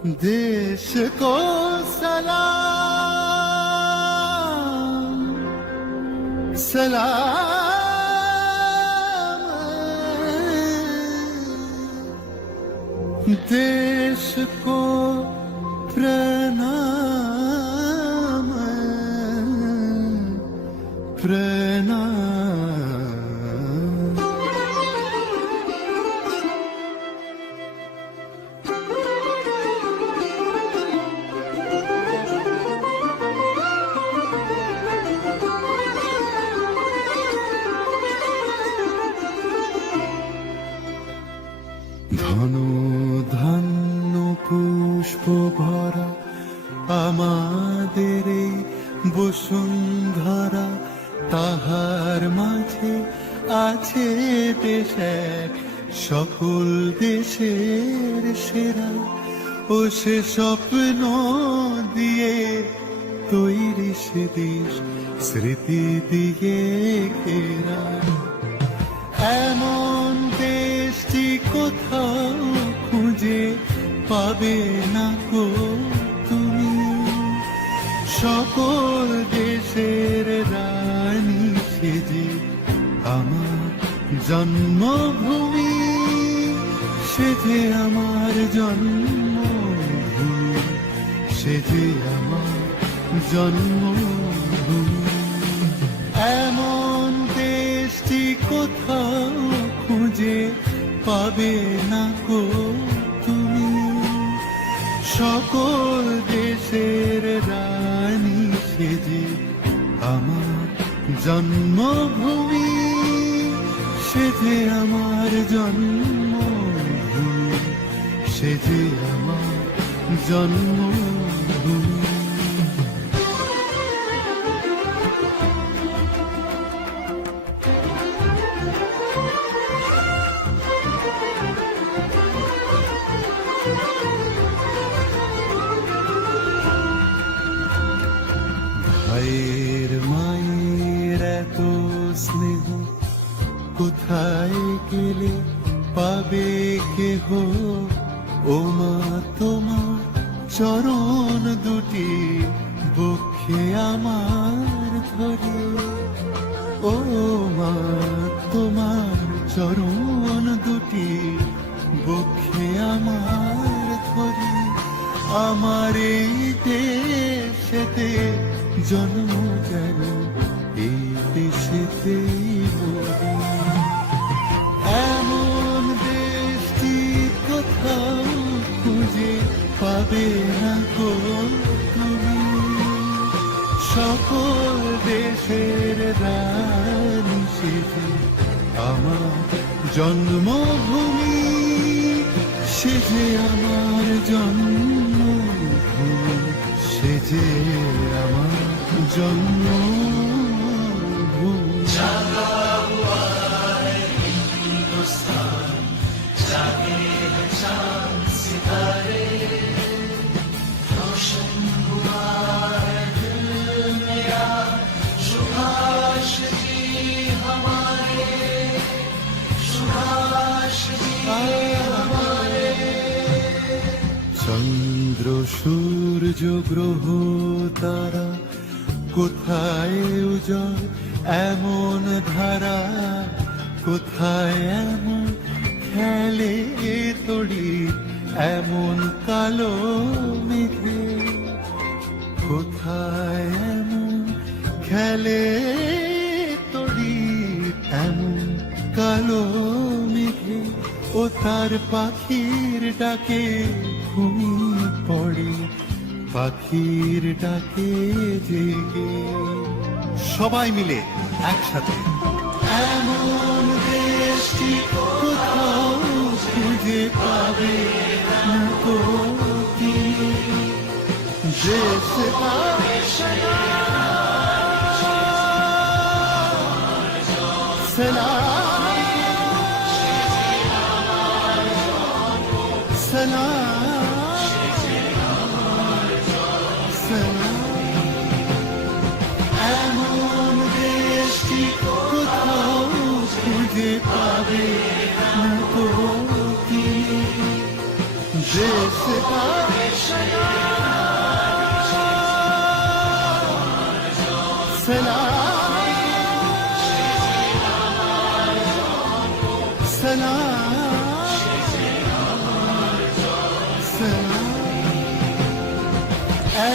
देश को सलाम सलाम, देश को प्रणाम प्रणाम। ধন ধান্য পুষ্প ভরা আমাদের এই বসুন্ধরা, তাহার মাঝে আছে দেশ এক সকল দেশের সেরা। ও সে স্বপ্ন দিয়ে তৈরি সে দেশ স্মৃতি দিয়ে ঘেরা। এমন দেশটি কোথাও খুঁজে পাবে না গো তুমি, সকল দেশের রানী সেজে আমার জন্মভূমি, সেজে আমার জন্মভূমি, সেজে আমার জন্মভূমি। এমন দেশটি কোথাও খুঁজে পাবে না গো তুমি, সকল দেশের রানী সেজে আমার জন্মভূমি, সেজে আমার জন্মভূমি, সেজে আমার জন্মভূমি। ভাইয়ের মায়ের এত স্নেহ কোথায় গেলে পাবে কেহ, ও মা তোমার চরণ দুটি বক্ষে আমার ধরে। ও মা তোমার চরণ দুটি বক্ষে আমার ধরে। আমার এই দেশেতে জন্ম যেন এই দেশেতেই মরি। এমন দেশটি কোথাও খুঁজে পাবে না গো তুমি, সকল দেশের রানী সেজে আমার জন্মভূমি, সেজে আমার জন্মভূমি, সেজে আমার জন্মভূমি। जागा हुआ है हिंदुस्तान, जागे हैं चांद सितारे, रोशन हुआ है दिल मेरा, सुभाष जी हमारे, सुभाष जी हमारे। চন্দ্র সূর্য গ্রহ তারা কোথায় উজ্জ্বল এমন ধারা, কোথায় এমন খেলে তড়ি এমন কালো মেঘে, কোথায় এমন খেলে তড়ি এমন কালো মেঘে। ও তার পাখির ডাকে ঘুমিয়ে পড়ে, পাখির ডাকে জেগে সবাই মিলে একসাথে। এমন দেশটি কোথাও খুঁজে পাবে না গো তুমি, দেশ का सलाम सलाम। এমন দেশটি কোথাও খুঁজে পাবে না গো তুমি, देश का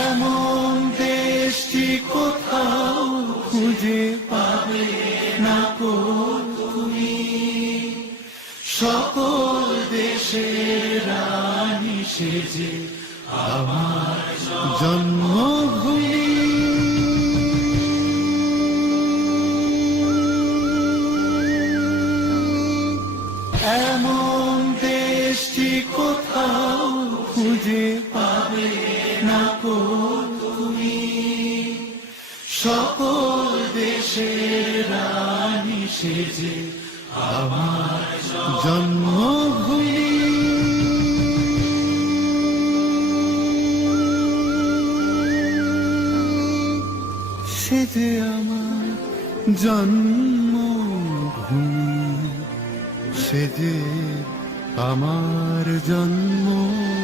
এমন দেশটি কোথাও খুঁজে পাবে না কো তুমি, সকল দেশের রানী সেজে আমার জন্মভূমি। এমন দেশটি কোথাও খুঁজে পাবে না কো তুমি, সকল দেশের রানী সেজে আমার জন্মভূমি। সেজে আমার জন্মভূমি, সেজে আমার জন্মভূমি।